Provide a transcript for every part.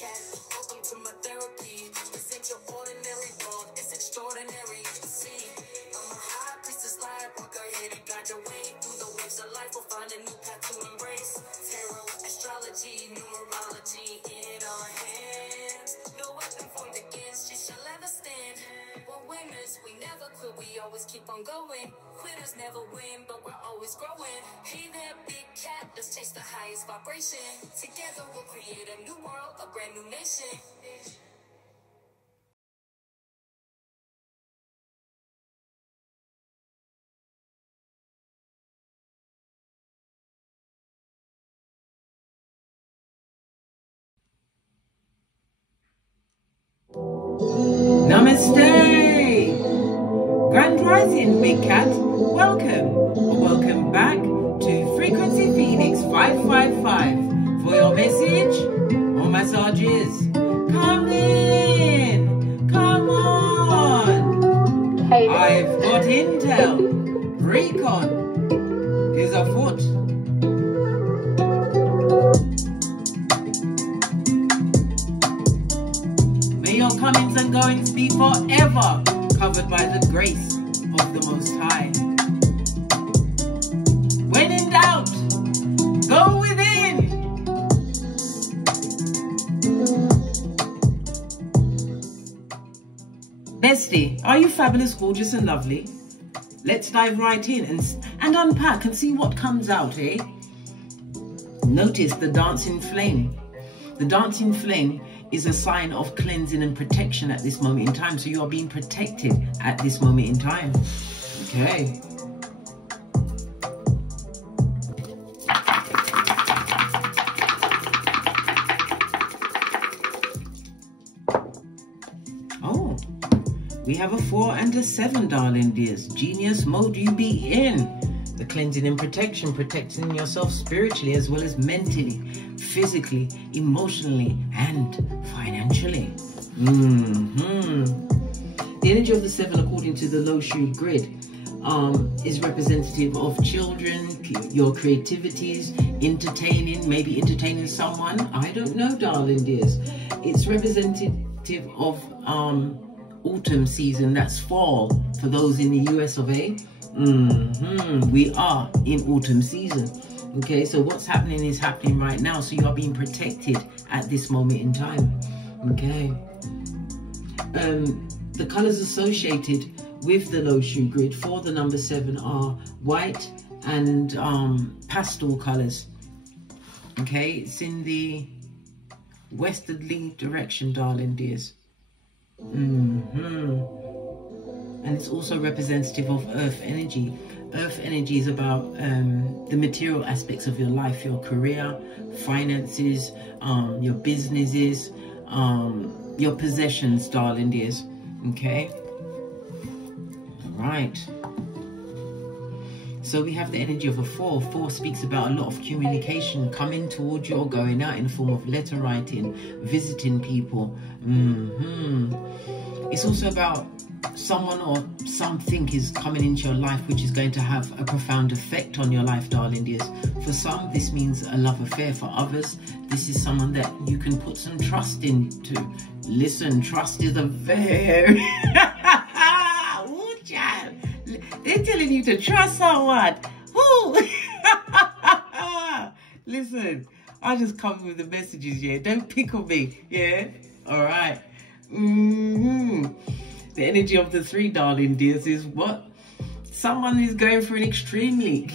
cat. Welcome to my therapy. This ain't your ordinary world, it's extraordinary. See, I'm a high priestess light, walk ahead and guide your way through the waves of life. We'll find a new path to embrace. Tarot, astrology, numerology in our hands. No weapon formed against you shall ever stand. We're winners, we never quit, we always keep on going. Quitters never win, but we're always growing. Hey there, big cat, let's chase the highest vibration. Together we'll create a new world, a brand new nation. Namaste! Grand Rising, Big Cat. Welcome back to Frequency Phoenix 555 for your message or massages. Come in! Come on! Hey. I've got intel. Recon is afoot. Your comings and goings be forever covered by the grace of the Most High. When in doubt, go within. Bestie, are you fabulous, gorgeous and lovely? Let's dive right in and unpack and see what comes out, eh? Notice the dancing flame. The dancing flame is a sign of cleansing and protection at this moment in time. So you are being protected at this moment in time. Okay. Oh, we have a 4 and a 7, darling dears. Genius mode you be in. The cleansing and protection, protecting yourself spiritually as well as mentally, physically, emotionally, and financially. The energy of the 7, according to the low shoe grid, is representative of children, your creativities, entertaining, maybe entertaining someone. I don't know, darling dears. It's representative of autumn season, that's fall for those in the US of A. We are in autumn season. Okay, so what's happening is happening right now, so you are being protected at this moment in time. Okay, the colors associated with the low shoe grid for the number 7 are white and pastel colors. Okay, it's in the westerly direction, darling dears. And it's also representative of earth energy. Earth energy is about the material aspects of your life, your career, finances, your businesses, your possessions, darling dears. Okay. All right. So we have the energy of a 4. 4 speaks about a lot of communication coming towards you or going out in the form of letter writing, visiting people. It's also about someone or something is coming into your life which is going to have a profound effect on your life, darling dears. For some, this means a love affair. For others, this is someone that you can put some trust into. Listen, trust is a very... Ooh, child. They're telling you to trust someone. Ooh. Listen, I just come with the messages, yeah? Don't pick on me, yeah? All right. The energy of the 3, darling dears, is what? Someone is going through an extremely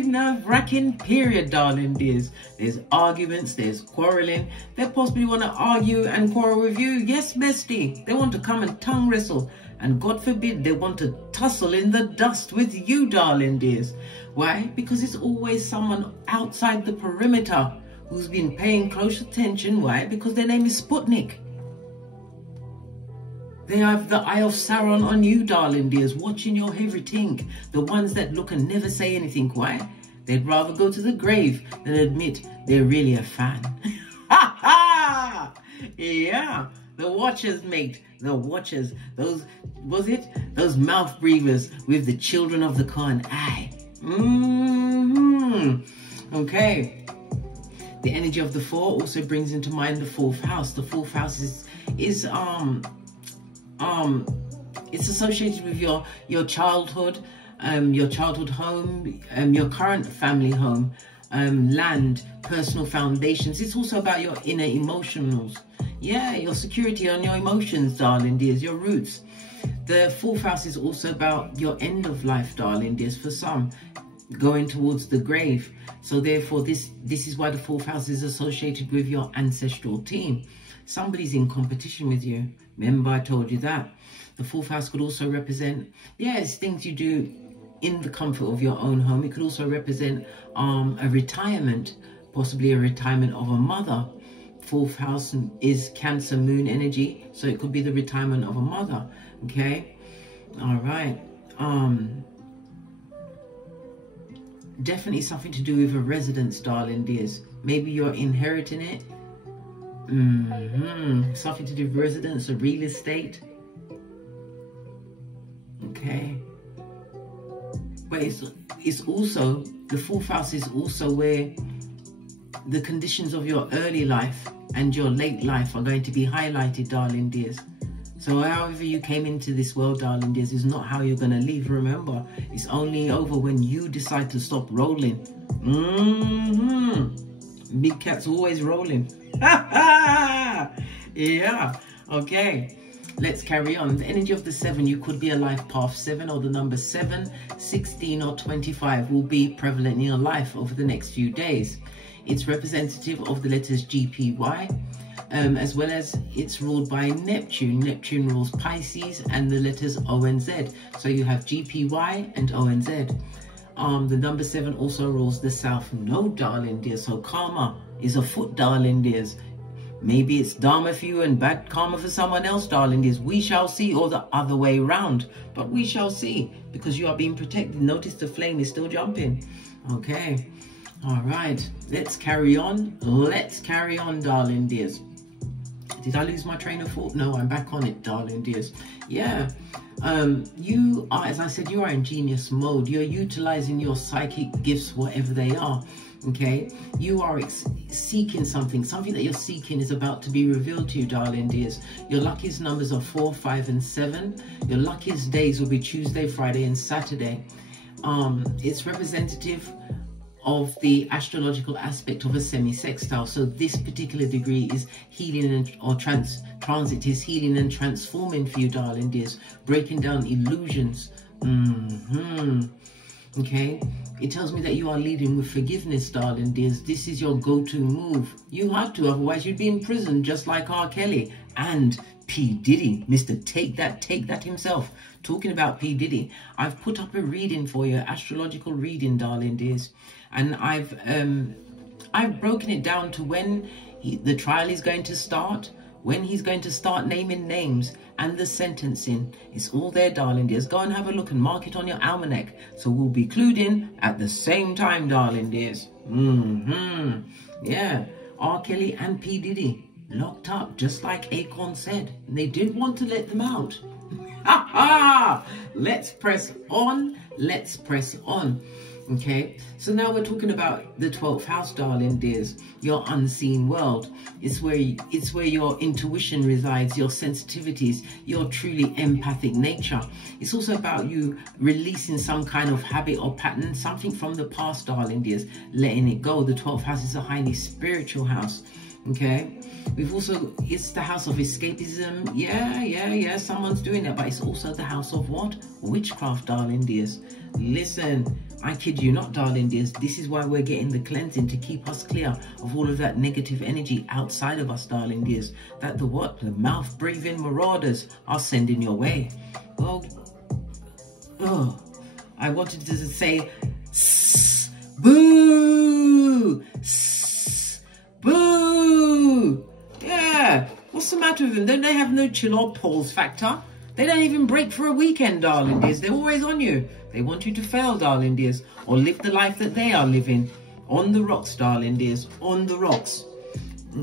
nerve-wracking period, darling dears. There's arguments, there's quarreling. They possibly want to argue and quarrel with you. Yes, bestie. They want to come and tongue wrestle. And God forbid, they want to tussle in the dust with you, darling dears. Why? Because it's always someone outside the perimeter who's been paying close attention. Why? Because their name is Sputnik. They have the eye of Sauron on you, darling dears, watching your everything. The ones that look and never say anything. Why? They'd rather go to the grave than admit they're really a fan. Ha ha! Yeah, the watchers, mate. The watchers. Those, was it? Those mouth breathers with the children of the corn. Aye. Okay. The energy of the 4 also brings into mind the 4th house. The 4th house is it's associated with your childhood home, your current family home, land, personal foundations. It's also about your inner emotionals. Yeah, your security on your emotions, darling dears, your roots. The 4th house is also about your end of life, darling dears, for some, going towards the grave. So therefore, this is why the 4th house is associated with your ancestral team. Somebody's in competition with you. Remember, I told you that. The 4th house could also represent, yes, things you do in the comfort of your own home. It could also represent a retirement, possibly a retirement of a mother. 4th house is Cancer moon energy, so it could be the retirement of a mother. Okay, all right. Definitely something to do with a residence, darling dears. Maybe you're inheriting it. Something to do with residence or real estate. Okay, but it's also, the 4th house is also where the conditions of your early life and your late life are going to be highlighted, darling dears. So however you came into this world, darling dears, is not how you're going to leave. Remember, it's only over when you decide to stop rolling. Big cat's always rolling. Yeah, okay. Let's carry on. The energy of the 7, you could be a life path 7, or the number 7, 16 or 25 will be prevalent in your life over the next few days. It's representative of the letters GPY, as well as it's ruled by Neptune. Neptune rules Pisces and the letters O and Z. So you have GPY and O and Z. The number 7 also rules the South Node, darling dears. So karma is afoot, darling dears. Maybe it's Dharma for you and bad karma for someone else, darling dears. We shall see, or the other way around. But we shall see, because you are being protected. Notice the flame is still jumping. Okay. All right. Let's carry on. Let's carry on, darling dears. Did I lose my train of thought? No, I'm back on it, darling dears. Yeah. You are, as I said, you are in genius mode. You're utilizing your psychic gifts, whatever they are. Okay, you are seeking something that you're seeking is about to be revealed to you, darling dears. Your luckiest numbers are 4, 5 and 7. Your luckiest days will be Tuesday, Friday and Saturday. It's representative of the astrological aspect of a semi-sextile. So this particular degree is healing or transit is healing and transforming for you, darling dears, breaking down illusions. Okay, it tells me that you are leading with forgiveness, darling dears. This is your go-to move. You have to, otherwise you'd be in prison just like R. Kelly and P. Diddy, Mr. Take That himself. Talking about P. Diddy, I've put up a reading for you, astrological reading, darling dears, and I've broken it down to when the trial is going to start, when he's going to start naming names, and the sentencing. It's all there, darling dears. Go and have a look and mark it on your almanac, so we'll be clued in at the same time, darling dears. Yeah, R. Kelly and P. Diddy locked up, just like Acorn said. And they didn't want to let them out. Ha ha! Let's press on. Let's press on. Okay, so now we're talking about the 12th house, darling dears, your unseen world. It's where your intuition resides, your sensitivities, your truly empathic nature. It's also about you releasing some kind of habit or pattern, something from the past, darling dears, letting it go. The 12th house is a highly spiritual house. Okay, we've also, it's the house of escapism. Yeah, someone's doing that, but it's also the house of what? Witchcraft, darling dears. Listen, I kid you not, darling dears. This is why we're getting the cleansing, to keep us clear of all of that negative energy outside of us, darling dears, that the mouth-breathing marauders are sending your way. Well, I wanted to say, boo, boo. Yeah, what's the matter with them? Don't they have no chill or pause factor? They don't even break for a weekend, darling dears. They're always on you. They want you to fail, darling dears, or live the life that they are living. On the rocks, darling dears, on the rocks.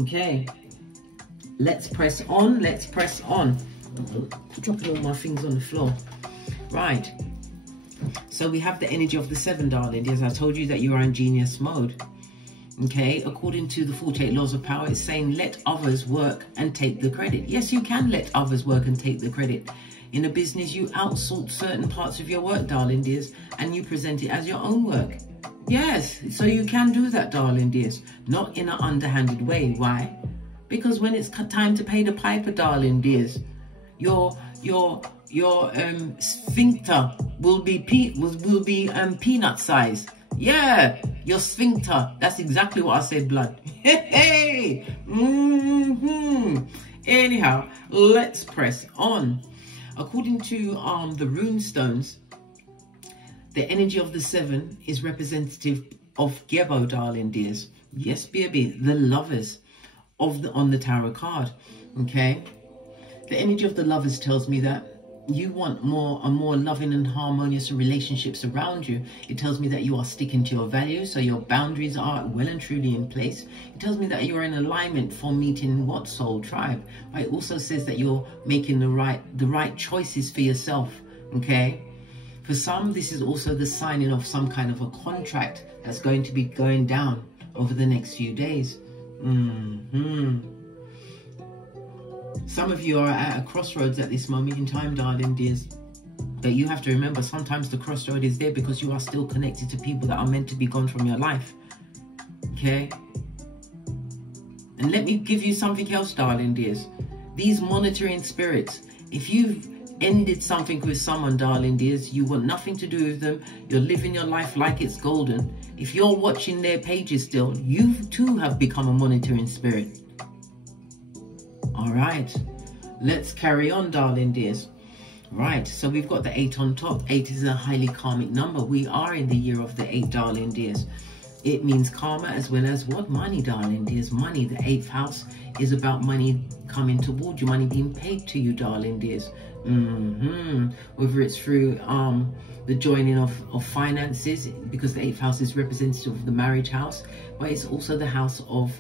Okay, let's press on, let's press on. Dropping all my things on the floor. Right, so we have the energy of the 7, darling dears. I told you that you are in genius mode. Okay, according to the 48 laws of power, it's saying let others work and take the credit. Yes, you can let others work and take the credit. In a business, you outsource certain parts of your work, darling dears, and you present it as your own work. Yes, so you can do that, darling dears, not in an underhanded way. Why? Because when it's time to pay the piper, darling dears, your sphincter will be peanut size. Yeah, your sphincter. That's exactly what I said, blood. Hey. Anyhow, let's press on. According to the rune stones, the energy of the 7 is representative of Gebo, darling dears. Yes, baby, the lovers on the tarot card. Okay, the energy of the lovers tells me that you want a more loving and harmonious relationships around you. It tells me that you are sticking to your values, so your boundaries are well and truly in place. It tells me that you're in alignment for meeting what soul tribe. It also says that you're making the right choices for yourself. Okay, for some, this is also the signing of some kind of a contract that's going to be going down over the next few days. Some of you are at a crossroads at this moment in time, darling dears. But you have to remember, sometimes the crossroad is there because you are still connected to people that are meant to be gone from your life. Okay? And let me give you something else, darling dears. These monitoring spirits, if you've ended something with someone, darling dears, you want nothing to do with them, you're living your life like it's golden. If you're watching their pages still, you too have become a monitoring spirit. All right, let's carry on, darling dears. Right, so we've got the 8 on top. 8 is a highly karmic number. We are in the year of the 8, darling dears. It means karma as well as what? Money, darling dears. Money. The 8th house is about money coming toward you, money being paid to you, darling dears. Whether it's through the joining of finances, because the 8th house is representative of the marriage house, but it's also the house of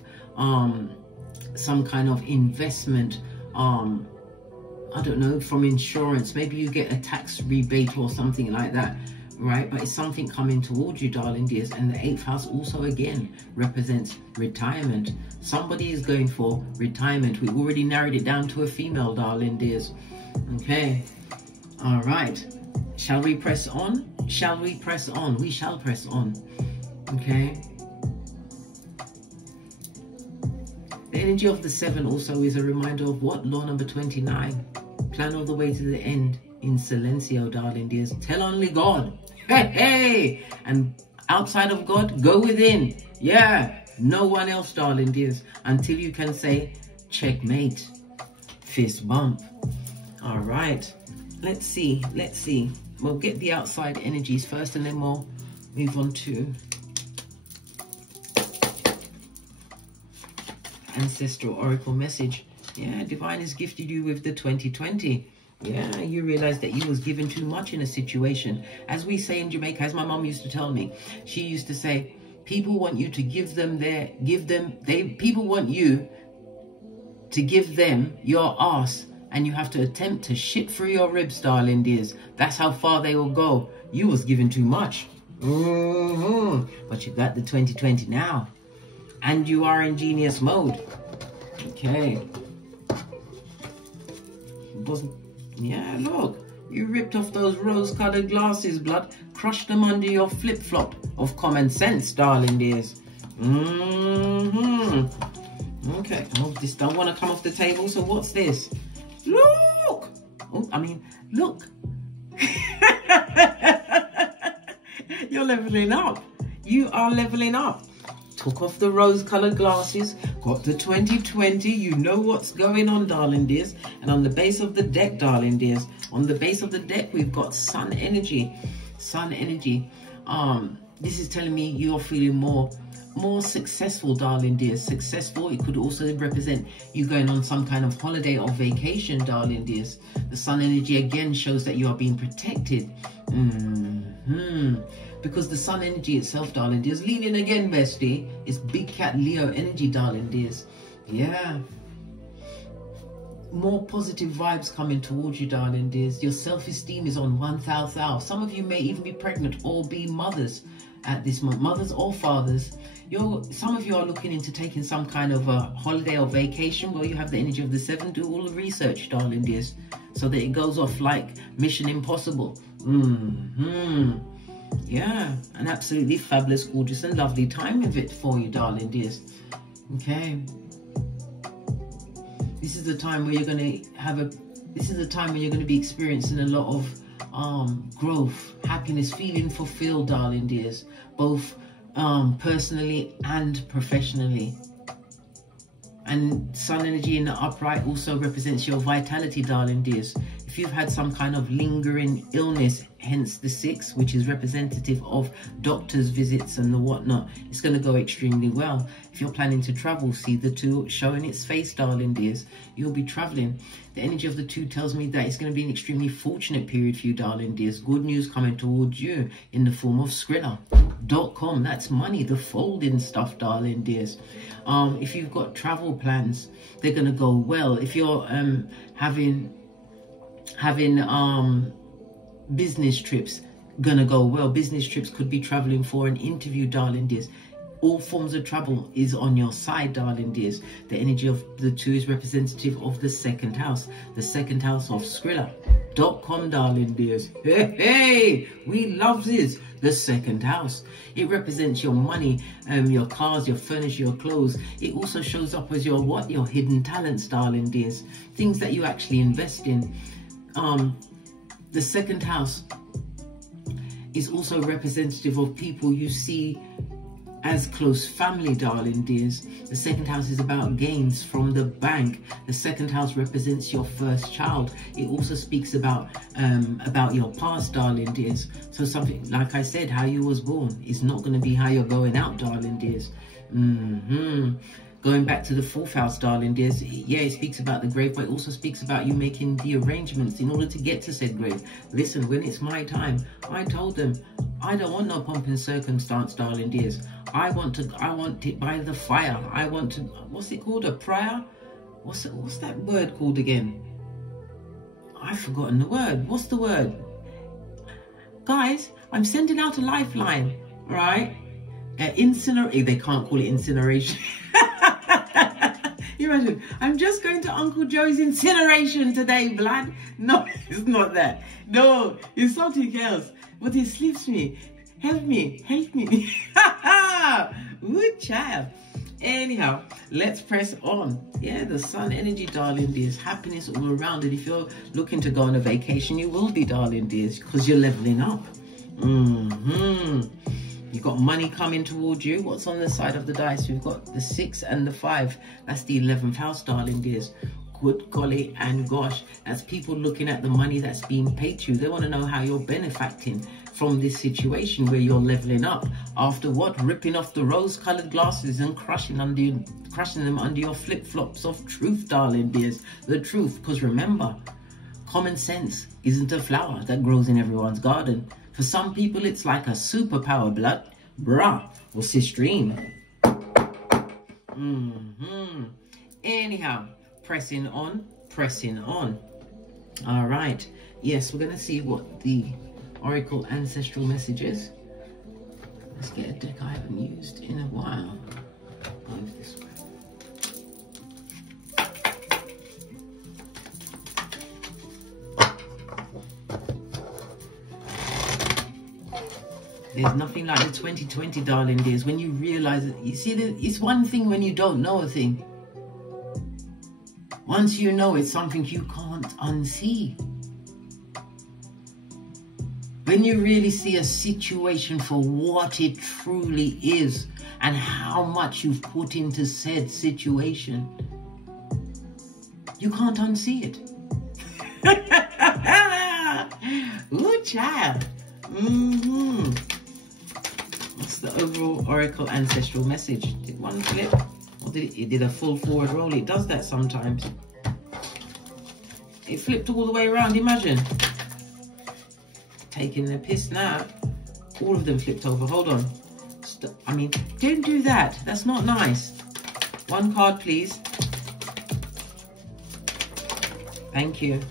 some kind of investment, I don't know, from insurance. Maybe you get a tax rebate or something like that, right? But it's something coming towards you, darling dears. And the 8th house also again represents retirement. Somebody is going for retirement. We've already narrowed it down to a female, darling dears. Okay, all right, shall we press on? Shall we press on? We shall press on. Okay, the energy of the 7 also is a reminder of what? Law number 29. Plan all the way to the end in silencio, darling dears. Tell only God. Hey, and outside of God, go within. Yeah, no one else, darling dears, until you can say checkmate, fist bump. All right, let's see. We'll get the outside energies first, and then we'll move on to ancestral oracle message. Yeah, divine has gifted you with the 2020. Yeah, you realize that you was given too much in a situation. As we say in Jamaica, as my mom used to tell me, she used to say, people want you to people want you to give them your ass, and you have to attempt to shit through your ribs, darling dears. That's how far they will go. You was given too much. But you got the 2020 now. And you are in genius mode. Okay. Yeah, look. You ripped off those rose-colored glasses, blood. Crushed them under your flip-flop of common sense, darling dears. Okay. Oh, this don't want to come off the table, so what's this? Look! Oh, I mean, look. You're leveling up. You are leveling up. Took off the rose-colored glasses, got the 2020. You know what's going on, darling dears. And on the base of the deck, darling dears, on the base of the deck, we've got sun energy. Sun energy. This is telling me you're feeling more successful, darling dears. Successful. It could also represent you going on some kind of holiday or vacation, darling dears. The sun energy again shows that you are being protected. Because the sun energy itself, darling dears, leaning again, bestie, is big cat Leo energy, darling dears. Yeah. More positive vibes coming towards you, darling dears. Your self-esteem is on 1,000. Some of you may even be pregnant or be mothers at this month. Mothers or fathers. some of you are looking into taking some kind of a holiday or vacation. Well, you have the energy of the 7. Do all the research, darling dears, so that it goes off like Mission Impossible. Yeah, an absolutely fabulous, gorgeous and lovely time of it for you, darling dears. Okay. This is the time where you're going to be experiencing a lot of growth, happiness, feeling fulfilled, darling dears, both personally and professionally. And sun energy in the upright also represents your vitality, darling dears. If you've had some kind of lingering illness, hence the 6, which is representative of doctor's visits and the whatnot, it's going to go extremely well. If you're planning to travel, see the 2 showing its face, darling dears. You'll be traveling. The energy of the 2 tells me that it's going to be an extremely fortunate period for you, darling dears. Good news coming towards you in the form of Skrilla.com. That's money, the folding stuff, darling dears. If you've got travel plans, they're going to go well. If you're having business trips, gonna go well. Business trips could be traveling for an interview, darling dears. All forms of travel is on your side, darling dears. The energy of the 2 is representative of the 2nd house. The 2nd house of Skrilla.com, darling dears. Hey, we love this. The 2nd house. It represents your money, your cars, your furniture, your clothes. It also shows up as your what? Your hidden talents, darling dears. Things that you actually invest in. The 2nd house is also representative of people you see as close family, darling dears. The 2nd house is about gains from the bank. The 2nd house represents your first child. It also speaks about your past, darling dears. So something, like I said, how you was born is not going to be how you're going out, darling dears. Going back to the 4th house, darling dears, yeah, it speaks about the grave, but it also speaks about you making the arrangements in order to get to said grave. Listen, when it's my time, I told them, I don't want no pomp and circumstance, darling dears. I want it by the fire. I want to, what's it called, a prayer? What's that word called again? I've forgotten the word. What's the word? Guys, I'm sending out a lifeline, right? Incineration, they can't call it incineration. Imagine, I'm just going to Uncle Joe's incineration today, blood. No, it's not that. No, it's something else. But it slips me. Help me, help me. Good child. Anyhow, let's press on. Yeah, the sun energy, darling dears. Happiness all around. And if you're looking to go on a vacation, you will be, darling dears, because you're leveling up. You've got money coming towards you. What's on the side of the dice? We've got the 6 and the 5. That's the 11th house, darling dears. Good golly and gosh. That's people looking at the money that's being paid to you. They want to know how you're benefiting from this situation where you're leveling up. After what? Ripping off the rose-colored glasses and crushing them under your flip-flops of truth, darling dears. The truth. Because remember, common sense isn't a flower that grows in everyone's garden. For some people, it's like a superpower, blood. Bruh, or sisterine. Anyhow, pressing on. All right. Yes, we're going to see what the Oracle Ancestral message is. Let's get a deck I haven't used in a while. Move this way. There's nothing like the 2020, darling dears, when you realize it. You see, it's one thing when you don't know a thing. Once you know, it's something you can't unsee. When you really see a situation for what it truly is and how much you've put into said situation, you can't unsee it. Ooh, child. What's the overall Oracle Ancestral message? Did one flip? Or did it did a full forward roll? It does that sometimes. It flipped all the way around, imagine. Taking the piss now. All of them flipped over. Hold on. I mean, don't do that. That's not nice. One card, please. Thank you.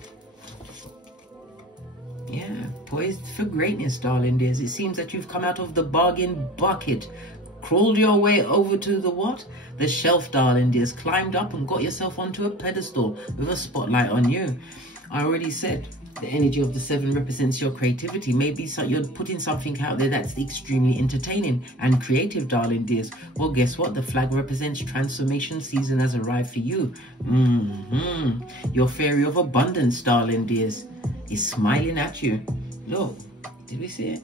Yeah, poised for greatness, darling dears. It seems that you've come out of the bargain bucket crawled your way over to the what? The shelf, darling dears. Climbed up and got yourself onto a pedestal with a spotlight on you. I already said the energy of the 7 represents your creativity. Maybe you're putting something out there that's extremely entertaining and creative, darling dears. Well, guess what? The flag represents transformation season has arrived for you. Your fairy of abundance, darling dears, is smiling at you. Look, did we see it?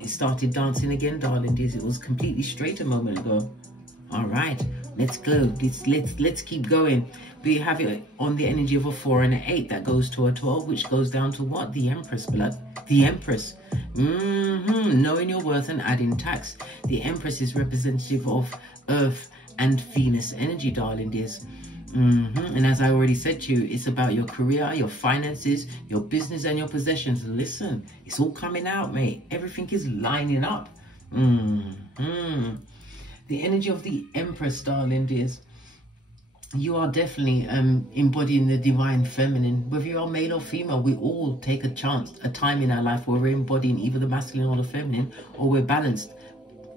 It started dancing again, darling dears. It was completely straight a moment ago. All right, let's go. Let's keep going. We have it on the energy of a 4 and an 8 that goes to a 12, which goes down to what? The Empress, blood. The Empress. Knowing your worth and adding tax. The Empress is representative of Earth and Venus energy, darling dears. And as I already said to you, it's about your career, your finances, your business, and your possessions. Listen, it's all coming out, mate. Everything is lining up. The energy of the Empress, darling dears. You are definitely embodying the divine feminine. Whether you are male or female, we all take a time in our life where we're embodying either the masculine or the feminine, or we're balanced,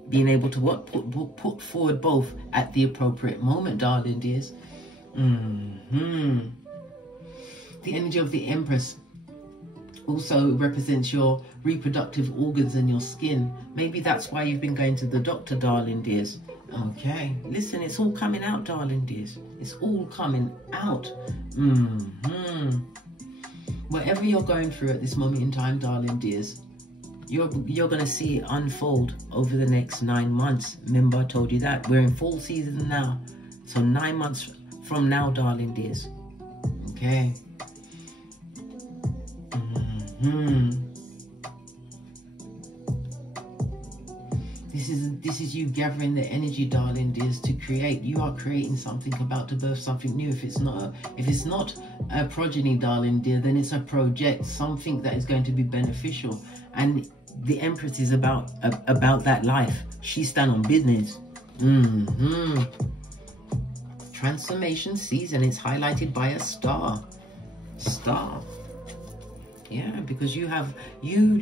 being able to what? Put forward both at the appropriate moment, darling dears. The energy of the Empress also represents your reproductive organs and your skin. Maybe that's why you've been going to the doctor, darling dears. Okay, listen, it's all coming out, darling dears. It's all coming out. Whatever you're going through at this moment in time, darling dears, you're going to see it unfold over the next 9 months. Remember, I told you that. We're in fall season now. So 9 months from now, darling dears. Okay. This is you gathering the energy, darling dears, to create. You are creating something, about to birth something new. If it's not a progeny, darling dear, then it's a project, something that is going to be beneficial. And the Empress is about that life. She stand on business. Transformation season is highlighted by a star. Yeah, because you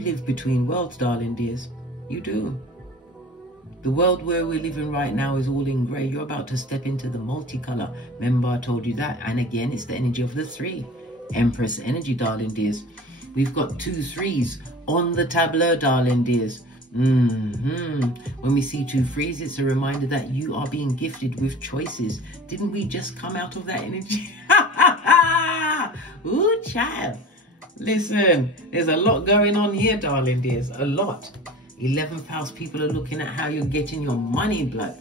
live between worlds, darling dears. You do. The world where we're living right now is all in grey. You're about to step into the multicolor. Remember, I told you that. And again, it's the energy of the 3. Empress energy, darling dears. We've got 2 3s on the tableau, darling dears. When we see 2 3s, it's a reminder that you are being gifted with choices. Didn't we just come out of that energy? Ooh, child. Listen, there's a lot going on here, darling dears. A lot. 11th house, people are looking at how you're getting your money, blood.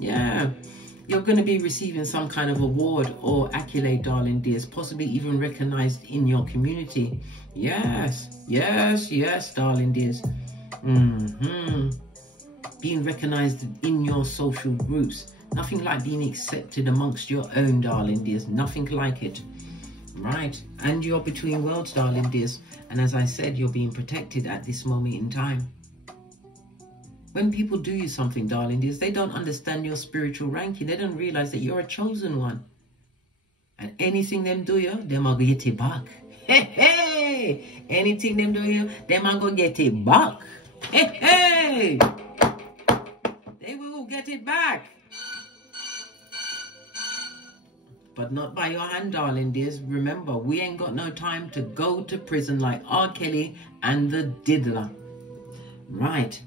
Yeah. You're going to be receiving some kind of award or accolade, darling dears. Possibly even recognized in your community. Yes, darling dears. Being recognized in your social groups. Nothing like being accepted amongst your own, darling dears. Nothing like it. Right. And you're between worlds, darling dears. And as I said, you're being protected at this moment in time. When people do you something, darling dears, they don't understand your spiritual ranking. They don't realize that you're a chosen one. And anything them do you, them are going to get it back. Hey! Anything them do you, them are going to get it back. Hey! They will get it back. But not by your hand, darling dears. Remember, we ain't got no time to go to prison like R. Kelly and the Diddler. Right.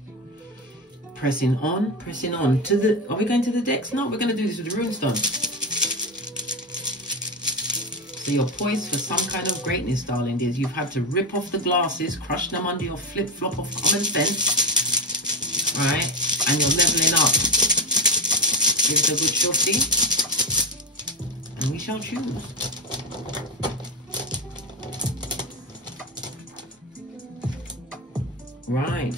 Pressing on to the... Are we going to the decks? No, we're going to do this with the runestone. So you're poised for some kind of greatness, darling dears. You've had to rip off the glasses, crush them under your flip-flop of common sense. Right? And you're leveling up. Give it a good shorty. And we shall choose. Right.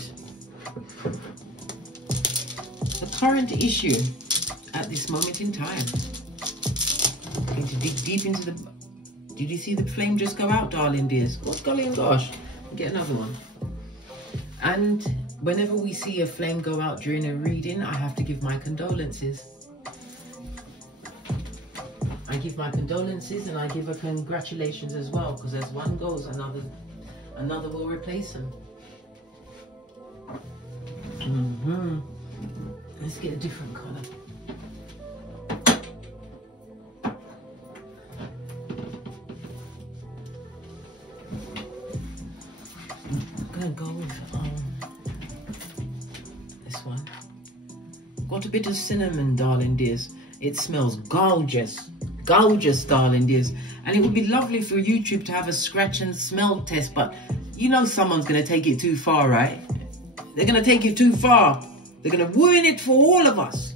The current issue at this moment in time. I'm going to dig deep into the... Did you see the flame just go out, darling dears? Oh, golly and gosh. Get another one. And whenever we see a flame go out during a reading, I have to give my condolences. I give my condolences and I give a congratulations as well, because as one goes, another will replace them. Let's get a different colour. I'm gonna go with this one. Got a bit of cinnamon, darling dears. It smells gorgeous. Gorgeous, darling dears. And it would be lovely for YouTube to have a scratch and smell test, but you know someone's going to take it too far, right? They're going to take it too far. They're going to ruin it for all of us.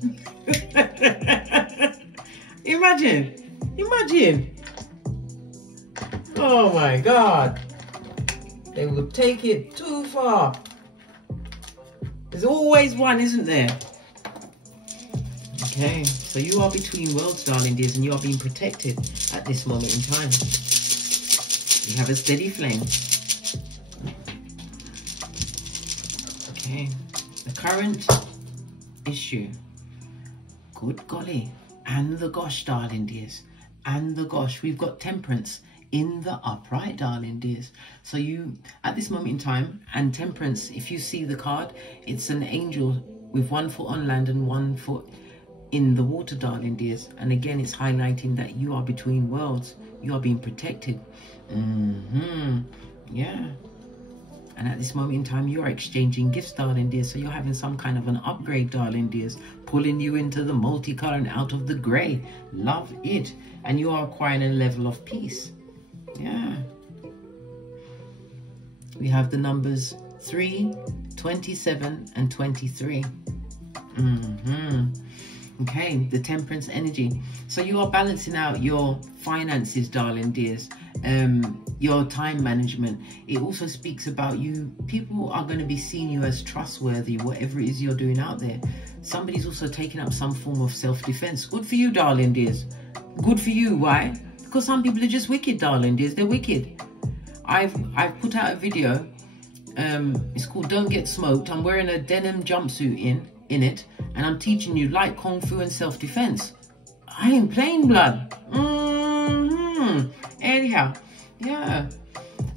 Imagine. Oh my God. They will take it too far. There's always one, isn't there? Okay, so you are between worlds, darling dears, and you are being protected at this moment in time. You have a steady flame. Okay, the current issue. Good golly. And the gosh, darling dears. And the gosh. We've got temperance in the upright, darling dears. So you, at this moment in time, and temperance, if you see the card, it's an angel with 1 foot on land and 1 foot in the water, darling dears. And again, it's highlighting that you are between worlds. You are being protected. Yeah. And at this moment in time, you are exchanging gifts, darling dears. So you're having some kind of an upgrade, darling dears, pulling you into the multicolor and out of the gray. Love it. And you are acquiring a level of peace. Yeah. We have the numbers 3, 27, and 23. Okay, the temperance energy. So you are balancing out your finances, darling dears, your time management. It also speaks about you. People are going to be seeing you as trustworthy, whatever it is you're doing out there. Somebody's also taking up some form of self-defense. Good for you, darling dears. Good for you. Why? Because some people are just wicked, darling dears. They're wicked. I've put out a video. It's called Don't Get Smoked. I'm wearing a denim jumpsuit in it, and I'm teaching you light kung fu and self-defense. I ain't playing, blood. Anyhow, yeah.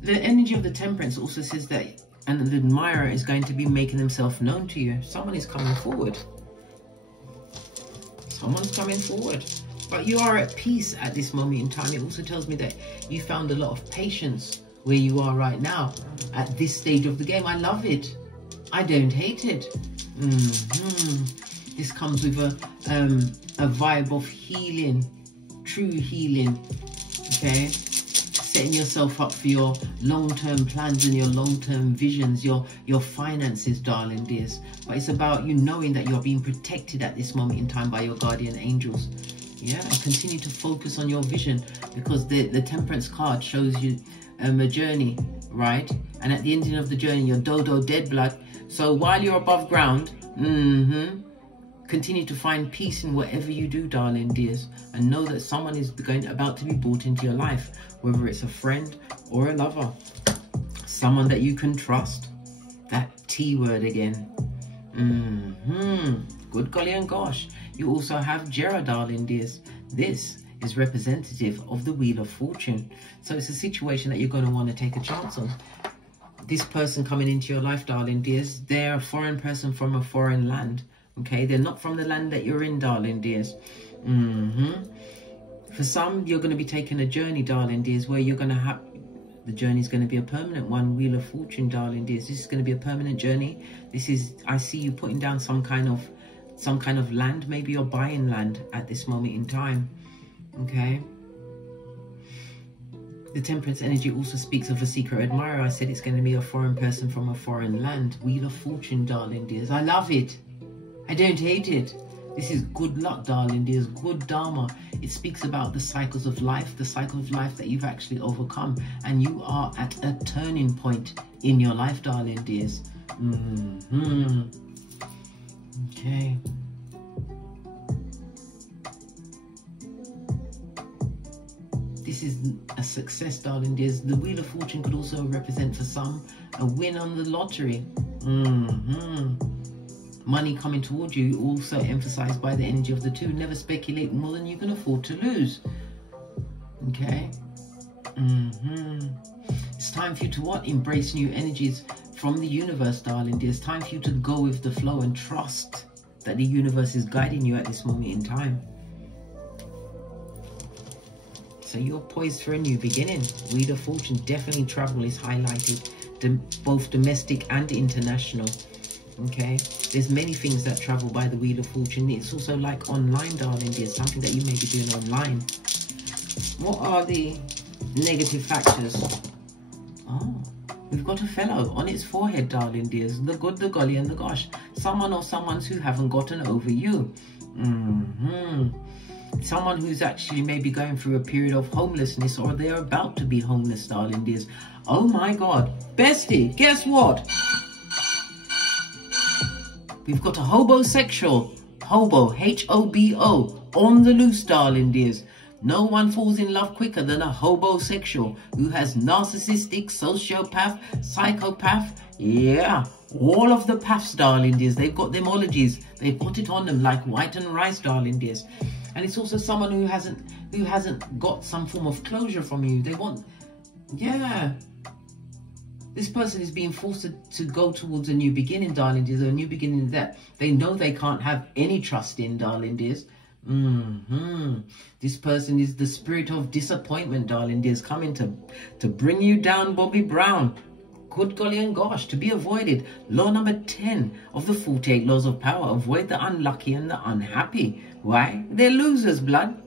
The energy of the temperance also says that, and the admirer is going to be making themselves known to you. Someone is coming forward. Someone's coming forward. But you are at peace at this moment in time. It also tells me that you found a lot of patience where you are right now at this stage of the game. I love it. I don't hate it. This comes with a vibe of healing, true healing. Okay, setting yourself up for your long-term plans and your long-term visions, your finances, darling dears. But it's about you knowing that you're being protected at this moment in time by your guardian angels. Yeah, and continue to focus on your vision, because the temperance card shows you a journey, right? And at the ending of the journey, you're dodo dead, blood. So while you're above ground, continue to find peace in whatever you do, darling dears, and know that someone is about to be brought into your life, whether it's a friend or a lover, someone that you can trust. That T word again. Good golly and gosh. You also have Jera, darling dears. This is representative of the Wheel of Fortune. So it's a situation that you're going to want to take a chance on. This person coming into your life, darling dears, they're a foreign person from a foreign land. Okay, they're not from the land that you're in, darling dears. For some, you're going to be taking a journey, darling dears, where you're going to have, the journey is going to be a permanent one. Wheel of Fortune, darling dears. This is going to be a permanent journey. This is, I see you putting down some kind of land. Maybe you're buying land at this moment in time. Okay. The temperance energy also speaks of a secret admirer. I said it's going to be a foreign person from a foreign land. Wheel of Fortune, darling dears. I love it. I don't hate it. This is good luck, darling dears. Good dharma. It speaks about the cycles of life, the cycle of life that you've actually overcome. And you are at a turning point in your life, darling dears. Okay. This is a success, darling dears. The Wheel of Fortune could also represent for some a win on the lottery. Money coming towards you, also emphasized by the energy of the 2. Never speculate more than you can afford to lose. Okay. It's time for you to what? Embrace new energies from the universe, darling dear. It's time for you to go with the flow and trust that the universe is guiding you at this moment in time. So you're poised for a new beginning. Wheel of Fortune, definitely travel is highlighted, both domestic and international. Okay, there's many things that travel by the Wheel of Fortune. It's also like online, darling dear, something that you may be doing online. What are the negative factors? Oh, we've got a fellow on its forehead, darling dears. The good, the golly, and the gosh. Someone or someone's who haven't gotten over you. Someone who's actually maybe going through a period of homelessness, or they're about to be homeless, darling dears. Oh my God. Bestie, guess what? We've got a hobosexual. Hobo, H-O-B-O, on the loose, darling dears. No one falls in love quicker than a hobosexual who has narcissistic, sociopath, psychopath. Yeah, all of the paths, darling dears. They've got them ologies. They've got it on them like white and rice, darling dears. And it's also someone who hasn't got some form of closure from you. They want, yeah. This person is being forced to go towards a new beginning, darling dears. A new beginning that they know they can't have any trust in, darling dears. This person is the spirit of disappointment, darling dears, coming to bring you down, Bobby Brown. Good golly and gosh, to be avoided. Law number 10 of the 48 laws of power. Avoid the unlucky and the unhappy. Why? They're losers, blood.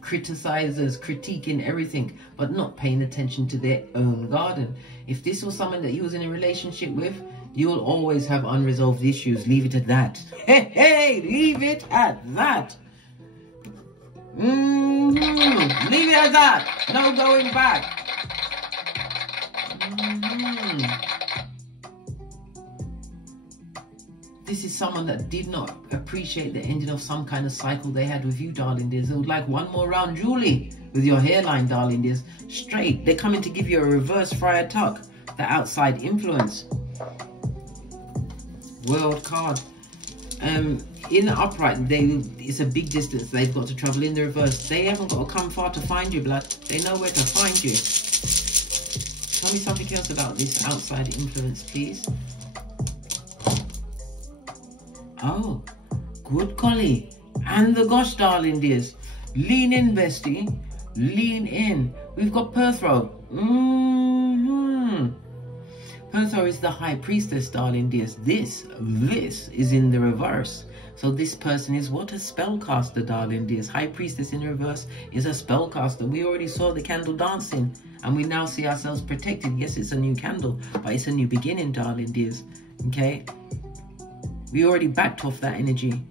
Criticizers, critiquing everything, but not paying attention to their own garden. If this was someone that you was in a relationship with, you will always have unresolved issues. Leave it at that. Hey, leave it at that. Leave it at that. No going back. This is someone that did not appreciate the ending of some kind of cycle they had with you, darling dears. They would like one more round, Julie, with your hairline, darling dears. Straight. They're coming to give you a reverse Friar Tuck. The outside influence. World card. In the upright, it's a big distance they've got to travel. In the reverse, they haven't got to come far to find you, blood. They know where to find you. Tell me something else about this outside influence, please. Oh, good golly. And the gosh, darling dears. Lean in, bestie. Lean in. We've got Perthrow. Perthrow is the high priestess, darling dears. This is in the reverse. So this person is what? A spellcaster, darling dears. High priestess in reverse is a spellcaster. We already saw the candle dancing, and we now see ourselves protected. Yes, it's a new candle, but it's a new beginning, darling dears. Okay? We already backed off that energy.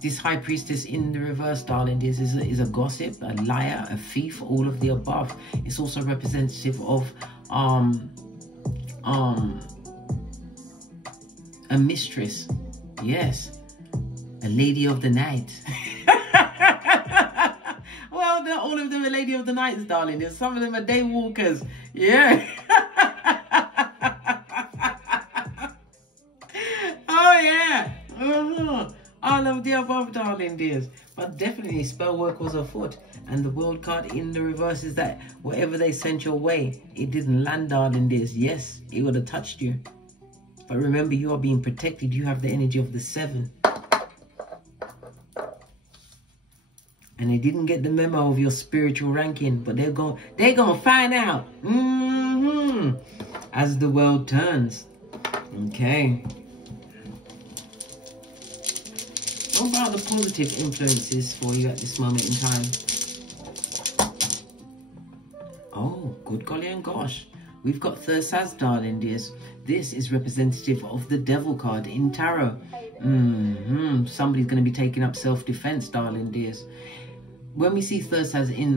This high priestess in the reverse, darling dears, is a gossip, a liar, a thief, all of the above. It's also representative of a mistress. Yes, a lady of the night. Well, all of them are lady of the nights, darling dears. Some of them are day walkers. Yeah. Oh yeah. All of the above, darling dears. But definitely spell work was afoot. And the world card in the reverse is that whatever they sent your way, it didn't land, darling dears. Yes, it would have touched you. But remember, you are being protected. You have the energy of the 7. And they didn't get the memo of your spiritual ranking, but they're gonna find out. As the world turns. Okay. What about the positive influences for you at this moment in time? Oh, good golly and gosh. We've got Thursaz, darling dears. This is representative of the Devil card in Tarot. Somebody's going to be taking up self-defense, darling dears. When we see Thursaz in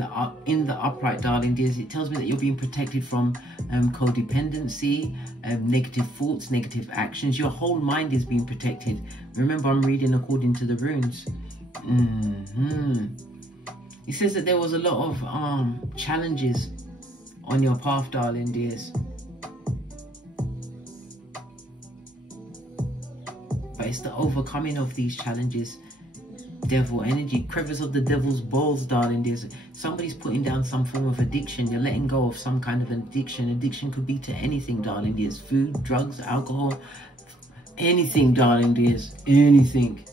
the upright, darling dears, it tells me that you're being protected from codependency, negative thoughts, negative actions. Your whole mind is being protected. Remember, I'm reading according to the runes. It says that there was a lot of challenges on your path, darling dears. But it's the overcoming of these challenges Devil energy, crevice of the devil's balls, darling. There's somebody's putting down some form of addiction. You're letting go of some kind of addiction. Addiction could be to anything, darling. There's food, drugs, alcohol, anything, darling. There's anything.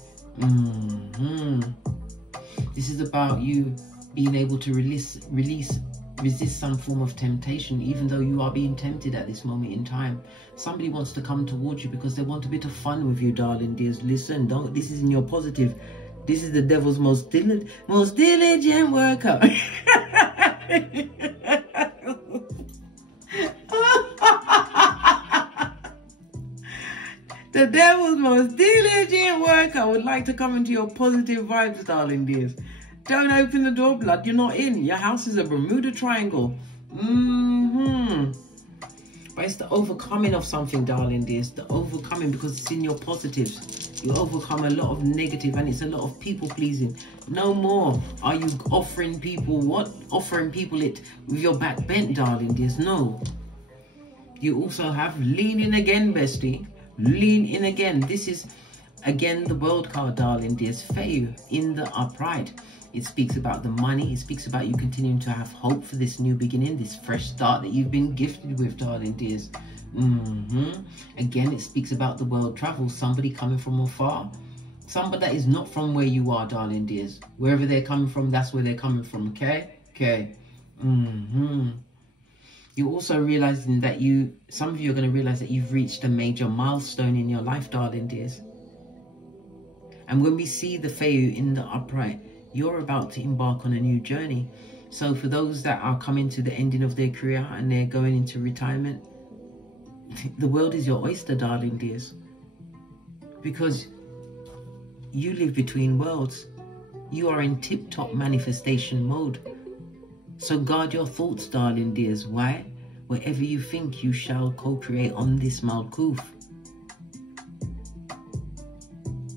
This is about you being able to resist some form of temptation, even though you are being tempted at this moment in time. Somebody wants to come towards you because they want a bit of fun with you, darling dears. Listen, don't. This is in your positive. This is the devil's most diligent worker. The devil's most diligent worker would like to come into your positive vibes, darling dears. Don't open the door, blood. You're not in. Your house is a Bermuda Triangle. But it's the overcoming of something, darling dears. The overcoming, because it's in your positives. You overcome a lot of negative, and it's a lot of people pleasing. No more are you offering people what? Offering people it with your back bent, darling dears. No. You also have lean in again, bestie. Lean in again. This is again the world card, darling dears. Fail in the upright. It speaks about the money. It speaks about you continuing to have hope for this new beginning, this fresh start that you've been gifted with, darling dears. Again, it speaks about the world travel. Somebody coming from afar. Somebody that is not from where you are, darling dears. Wherever they're coming from, that's where they're coming from, okay? Okay. You're also realizing that some of you are going to realize that you've reached a major milestone in your life, darling dears. And when we see the Feu in the upright, you're about to embark on a new journey. So for those that are coming to the ending of their career and they're going into retirement, the world is your oyster, darling dears. Because you live between worlds. You are in tip-top manifestation mode. So guard your thoughts, darling dears. Why? Wherever you think, you shall co-create on this Malkuth.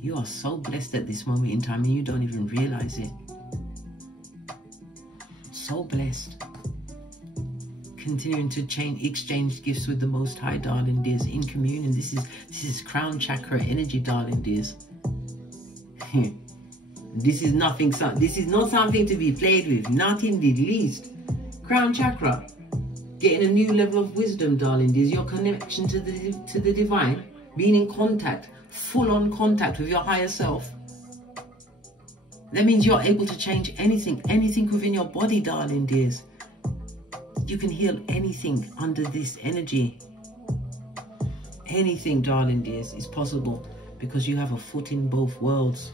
You are so blessed at this moment in time and you don't even realize it. So blessed. Continuing to exchange gifts with the Most High, darling dears, in communion. This is crown chakra energy, darling dears. This is nothing. This is not something to be played with, not in the least. Crown chakra, getting a new level of wisdom, darling dears. Your connection to the divine, being in contact. Full-on contact with your higher self. That means you're able to change anything within your body, darling dears. You can heal anything under this energy. Anything, darling dears, is possible because you have a foot in both worlds.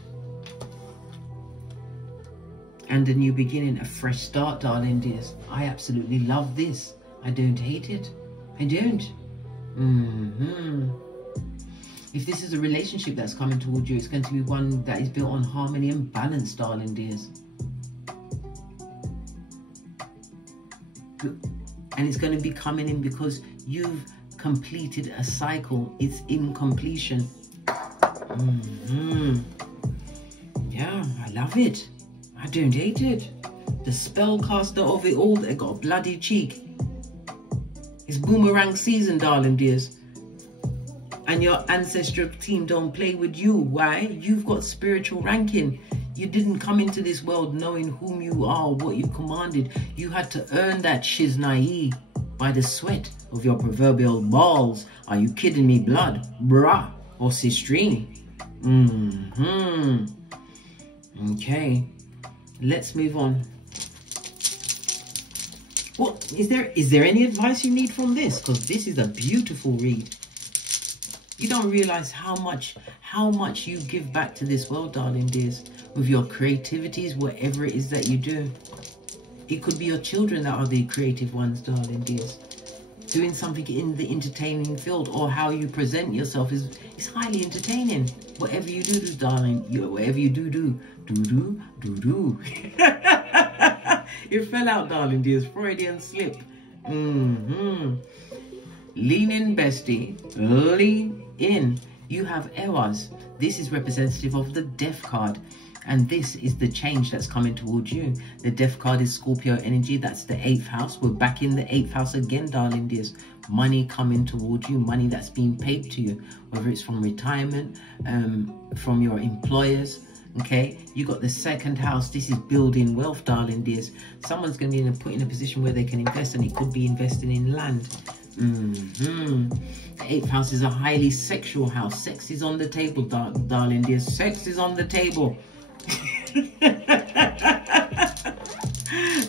And a new beginning, a fresh start, darling dears. I absolutely love this. I don't hate it. I don't. If this is a relationship that's coming towards you, it's going to be one that is built on harmony and balance, darling dears. And it's going to be coming in because you've completed a cycle. It's in completion. Yeah, I love it. I don't hate it. The spellcaster of it all, they got a bloody cheek. It's boomerang season, darling dears. And your ancestral team don't play with you. Why? You've got spiritual ranking. You didn't come into this world knowing whom you are, what you commanded. You had to earn that shiznai by the sweat of your proverbial balls. Are you kidding me, blood? Brah or sistrini? Okay. Let's move on. What is there any advice you need from this? Because this is a beautiful read. You don't realize how much you give back to this world, darling dears, with your creativities, whatever it is that you do. It could be your children that are the creative ones, darling dears. Doing something in the entertaining field, or how you present yourself is highly entertaining. Whatever you do, darling, whatever you do. It fell out, darling dears. Freudian slip. Lean in, bestie. Lean in. You have errors. This is representative of the death card. And this is the change that's coming towards you. The death card is Scorpio energy. That's the 8th house. We're back in the 8th house again, darling dears. Money coming towards you. Money that's being paid to you. Whether it's from retirement, from your employers. Okay, you got the second house. This is building wealth, darling dears. Someone's going to be put in a position where they can invest, and it could be investing in land. The 8th house is a highly sexual house. Sex is on the table, darling dears. Sex is on the table.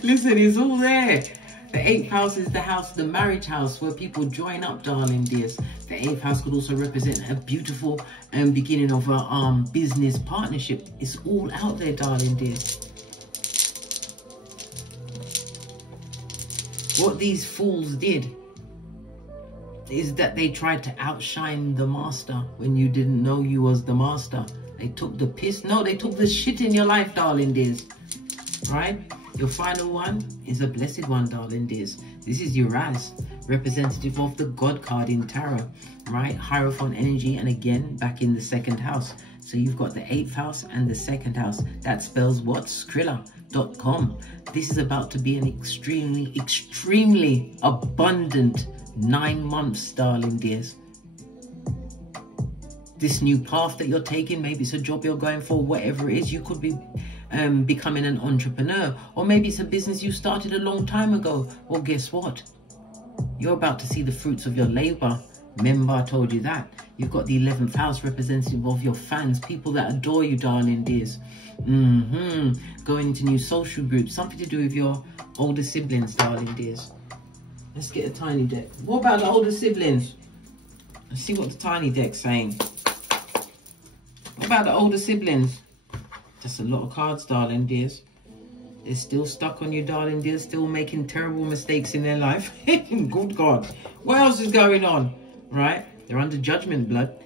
Listen, it's all there. The 8th house is the house, the marriage house, where people join up, darling dears. The 8th house could also represent a beautiful beginning of a business partnership. It's all out there, darling dears. What these fools did is that they tried to outshine the master when you didn't know you was the master. They took the piss. No, they took the shit in your life, darling dears. Right? Your final one is a blessed one, darling dears. This is Uranus, representative of the God card in Tarot, right? Hierophant energy, and again, back in the 2nd house. So you've got the 8th house and the 2nd house. That spells what? Skrilla.com. This is about to be an extremely, extremely abundant 9 months, darling dears. This new path that you're taking, maybe it's a job you're going for, whatever it is, you could be becoming an entrepreneur, or maybe it's a business you started a long time ago. Well, guess what? You're about to see the fruits of your labor. Remember, I told you that. You've got the 11th house, representative of your fans, people that adore you, darling dears. Going into new social groups, something to do with your older siblings, darling dears. Let's get a tiny deck. What about the older siblings? Let's see what the tiny deck's saying. What about the older siblings? That's a lot of cards, darling dears. They're still stuck on you, darling dears. Still making terrible mistakes in their life. Good God. What else is going on? Right? They're under judgment, blood.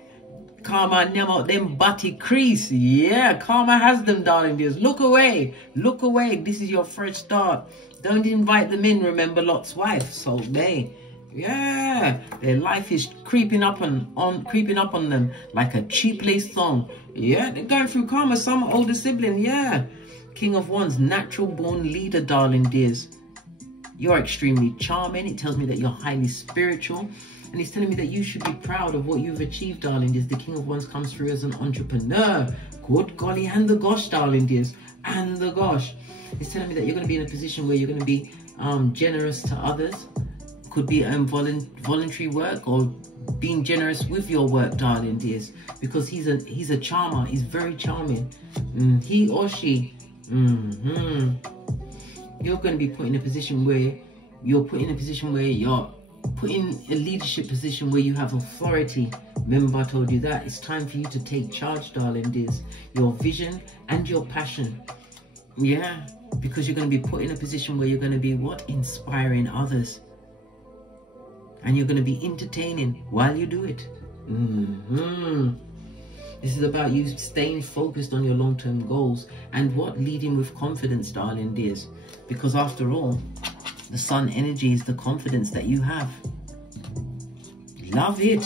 Karma never them butty crease. Yeah, karma has them, darling dears. Look away. Look away. This is your fresh start. Don't invite them in. Remember Lot's wife. So they... Yeah, their life is creeping up on them like a cheap lace thong. Yeah, they're going through karma. Some older sibling. Yeah, King of Wands, natural born leader, darling dears. You're extremely charming. It tells me that you're highly spiritual, and it's telling me that you should be proud of what you've achieved, darling dears. The King of Wands comes through as an entrepreneur. Good golly, and the gosh, darling dears, and the gosh. It's telling me that you're going to be in a position where you're going to be generous to others. Could be voluntary work, or being generous with your work, darling dears, because he's a charmer. He's very charming. He or she. You're going to be put in a position where you're put in a leadership position where you have authority. Remember, I told you that. It's time for you to take charge, darling dears. Your vision and your passion. Yeah, because you're going to be put in a position where you're going to be what? Inspiring others. And you're going to be entertaining while you do it. This is about you staying focused on your long-term goals and what? Leading with confidence, darling dears. Because after all, the sun energy is the confidence that you have. Love it.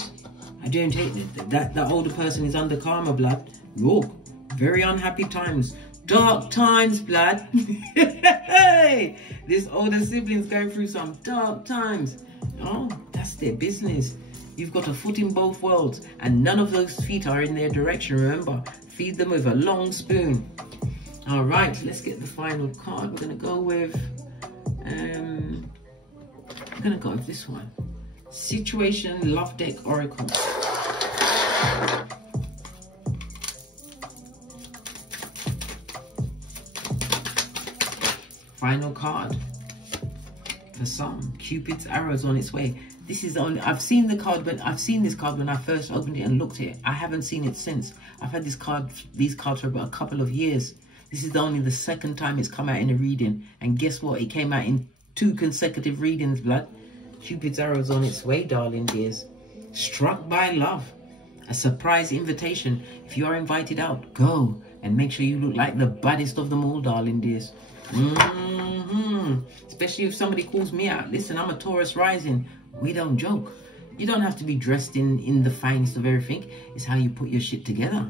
I don't hate it. That older person is under karma, blood. Look, very unhappy times. Dark times, blood. Hey, this older sibling's going through some dark times. Oh, that's their business. You've got a foot in both worlds, and none of those feet are in their direction. Remember, feed them with a long spoon. All right, let's get the final card. We're going to go with this one. Situation Love Deck Oracle. Final card. For some, Cupid's arrows on its way. This is only I've seen this card when I first opened it and looked at it. I haven't seen it since. I've had these cards for about a couple of years. This is only the 2nd time it's come out in a reading, and guess what? It came out in 2 consecutive readings, blood. Cupid's arrows on its way, darling dears. Struck by love, a surprise invitation. If you are invited out, go and make sure you look like the baddest of them all, darling dears. Especially if somebody calls me out. Listen, I'm a Taurus rising. We don't joke. You don't have to be dressed in the finest of everything. It's how you put your shit together.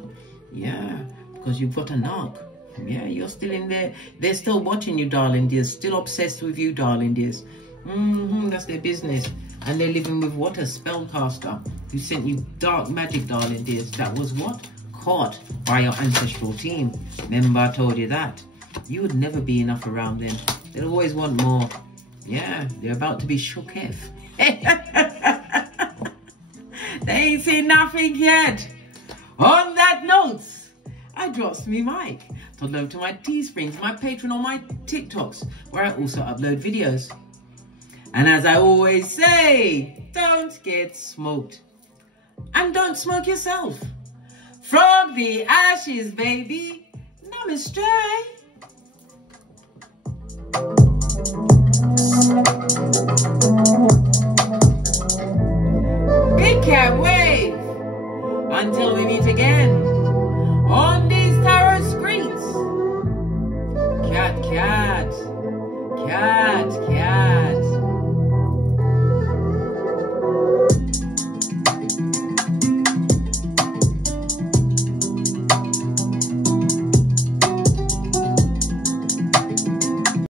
Yeah, because you've got a knock. Yeah, you're still in there. They're still watching you, darling dears. Still obsessed with you, darling dears. That's their business. And they're living with what? A spellcaster who sent you dark magic, darling dears. That was what? caught by your ancestral team. Remember I told you that. You would never be enough around them. They'll always want more. Yeah, they're about to be shook if. They ain't seen nothing yet. On that note, I drops me mic. Toddle over to my Teesprings, my Patreon, or my TikToks, where I also upload videos. And as I always say, don't get smoked. And don't smoke yourself. From the ashes, baby. Namaste.